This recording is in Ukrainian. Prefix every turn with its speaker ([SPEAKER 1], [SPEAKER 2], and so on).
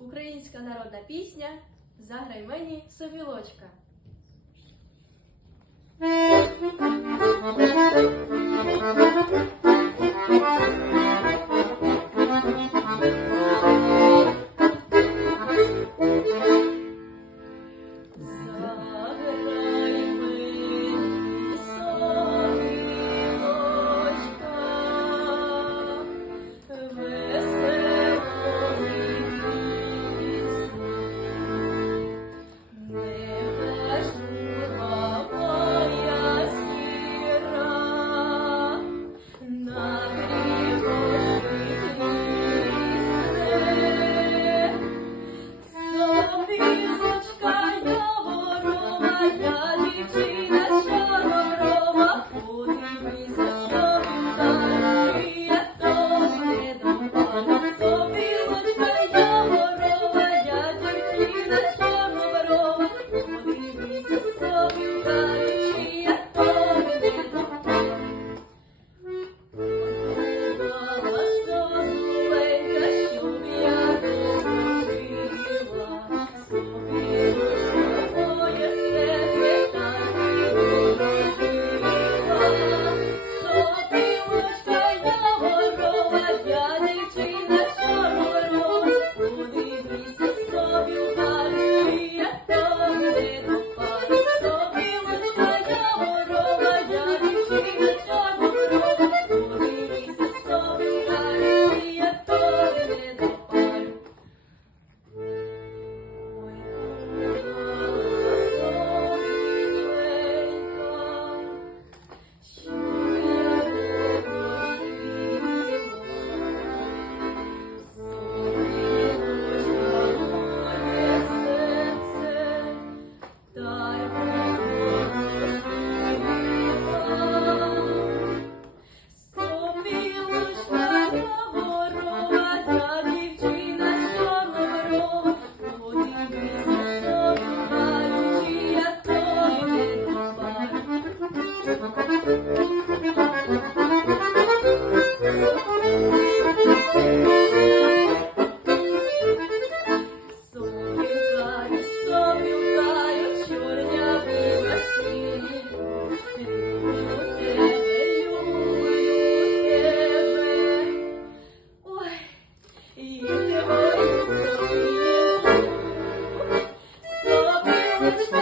[SPEAKER 1] Українська народна пісня Заграй мені совілочка.
[SPEAKER 2] Thank you.